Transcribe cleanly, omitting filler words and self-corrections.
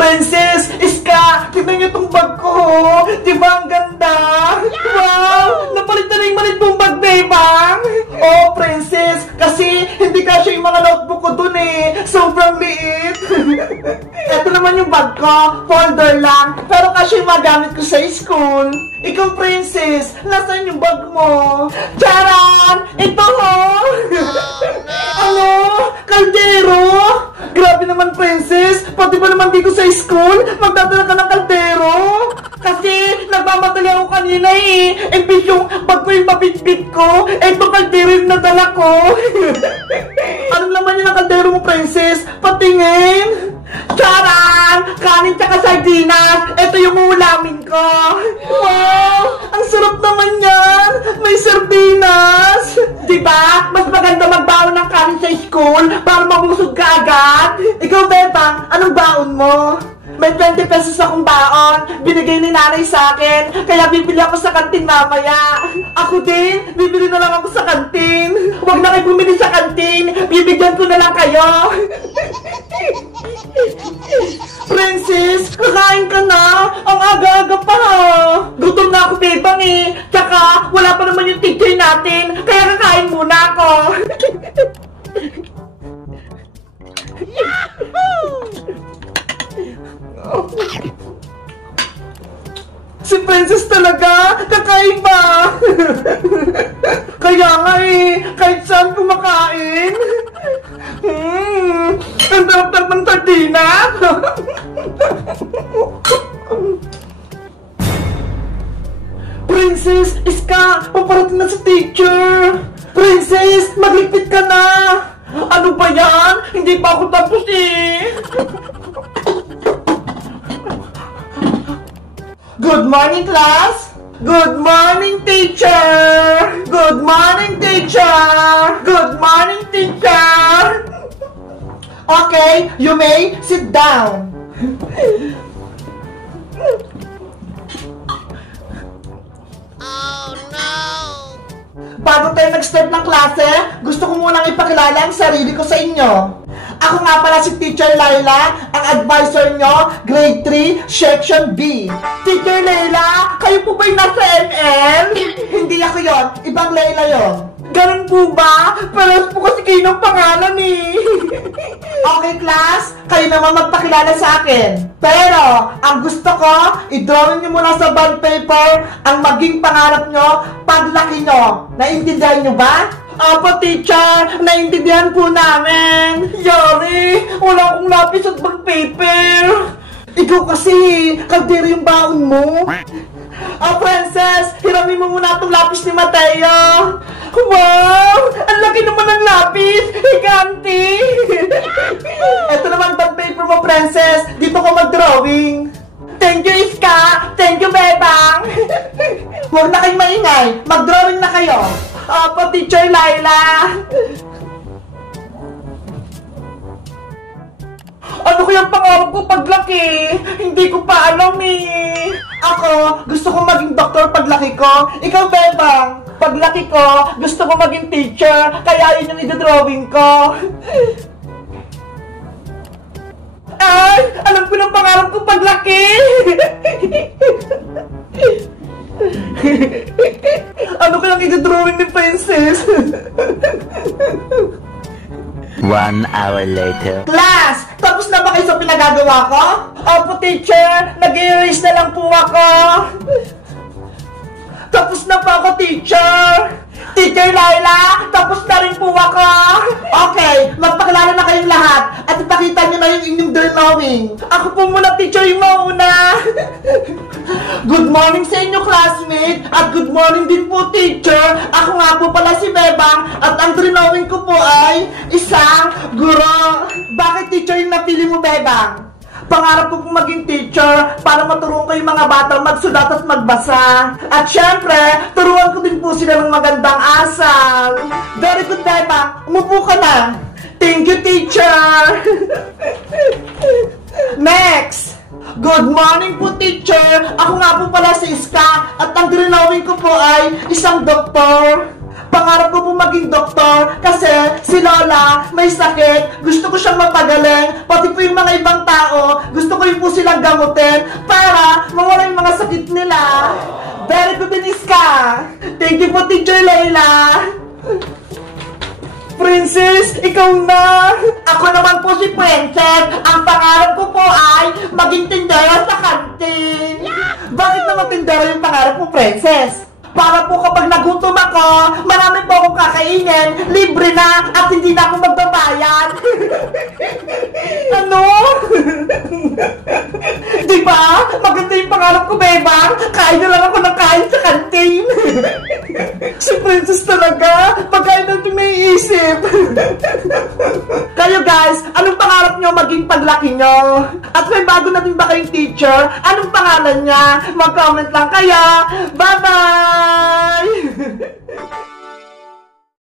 Princess, Iska, tignan niyo tong bag ko. Di ba ang ganda? Wow! Napalitan na yung maliit mong bag, Bebang. Oh, Princess, kasi hindi kasi yung mga notebook ko dun eh. Sobrang liit. Ito naman yung bag ko. Folder lang. Pero kasi yung magamit ko sa school. Ikaw, Princess, nasaan yung bag mo? Charan! Ito ho! Ano? Kaldero? Grabe naman, Princess. Pati ba naman dito sa school, magdadala ka ng kaldero? Kasi nagmamadali ako kanina eh. Imbis yung bag ko yung mabitbit ko, eto kaldero yung nadala ko. Anong laman yun ang kaldero mo, Princess? Patingin! Charan! Kanin tsaka sardinas! Ito yung ulamin ko! Wow! Ang sarap naman yan! May sardinas! Diba? Mas maganda magbaon ng kanin sa school para mabusog ka agad! Ikaw, Bebang, anong baon mo? May 20 pesos akong baon. Binigay ni nanay sa akin. Kaya bibili ako sa kantin mamaya. Ako din, bibili na lang ako sa kantin. Huwag na kayo bumili sa kantin. Bibigyan ko na lang kayo. Princess, kakain ka na. Ang aga-aga pa ha. Gutom na ako, Bebang eh. Tsaka, wala pa naman yung teacher natin. Kaya kakain muna ako. Si Princess talaga, kakaiba. Kaya nga eh, kahit saan kumakain. Ang sarap ng sardinas. Princess, Iska, paparating na si teacher. Princess, magligpit ka na. Ano ba yan? Hindi pa ako tapos eh. Good morning, class! Good morning, teacher! Good morning, teacher! Good morning, teacher! Okay, you may sit down. Oh, no! Bago tayo nag-start ng klase, gusto ko munang ipakilala ang sarili ko sa inyo. Ako nga pala si Teacher Laila, ang advisor nyo, Grade 3, Section B. Teacher Laila, kayo po ba'y nasa ML? Hindi ako yon, ibang Laila yon. Ganun po ba? Parehas po kasi kayo ng pangalan eh. Okay, class, kayo naman magpakilala sa akin. Pero, ang gusto ko, i-drawing nyo muna sa bond paper ang maging pangarap nyo paglaki nyo. Naintindihan nyo ba? Apo, teacher, naintindihan po namin. Yari, wala akong lapis at bond paper. Ikaw kasi, kaldero yung baon mo. Oh, Princess, hiramin mo muna itong lapis ni Mateo. Wow! Ang laki naman ng lapis! Higanti! Ito naman bond paper mo, Princess. Dito ko mag-drawing. Thank you, Iska! Thank you, Bebang! Huwag na kayong maingay. Mag-drawing na kayo. Opo, Teacher Laila. Ano kayang pangarap ko paglaki? Hindi ko pa alam eh. Ako, gusto ko maging doktor paglaki ko. Ikaw, Bebang, paglaki ko, gusto ko maging teacher. Kaya yun yung i-drawing ko. Ay, alam ko ng pangarap ko paglaki. Ano kayang i-drawing ni Princess? 1 hour later. Class! Tapos na ba kayo sa pinagagawa ko? Opo, teacher! Nag-erase na lang po ako! Tapos na po ako, teacher! Teacher Laila! Tapos na rin po ako! Okay, magpakilala na kayong lahat at ipakita nyo na yung inyong drawing. Ako po muna, teacher, yung mauna. Good morning sa inyo, classmate! At good morning din po, teacher! Ako nga po pala si Bebang at ang drawing ko po ay isang guro. Bakit, teacher, yung napili mo, Bebang? Pangarap ko pong maging teacher para maturuan ko yung mga batang magsulat at magbasa. At syempre, turuan ko din po sila ng magandang asal. Very good, Bebang. Umupo ka na. Thank you, teacher. Next. Good morning po, teacher. Ako nga po pala si Iska at ang drawing ko po ay isang doktor. Pangarap ko po maging doktor kasi si Lola may sakit. Gusto ko siyang mapagaling. Pati po yung mga ibang tao, gusto ko rin po silang gamutin para mawala yung mga sakit nila. Very good, Iska. Thank you po, Teacher Layla. Princess, ikaw na! Ako naman po si Princess. Ang pangarap ko po ay maging tindera sa kantin. Bakit naman tindera yung pangarap mo, Princess? Para po kapag nagutom ako, marami po akong kakainin, libre na, at hindi na ako magbabayad. Ano? Diba? Maganda yung pangarap ko, Bebang. Kain na lang ako ng kain sa kantin. Si Princess talaga. Pagkain natin may isip. Kayo guys, anong pangarap nyo maging paglaki nyo? At may bago na din ba kayong teacher? Anong pangalan niya? Mag-comment lang kayo. Bye-bye!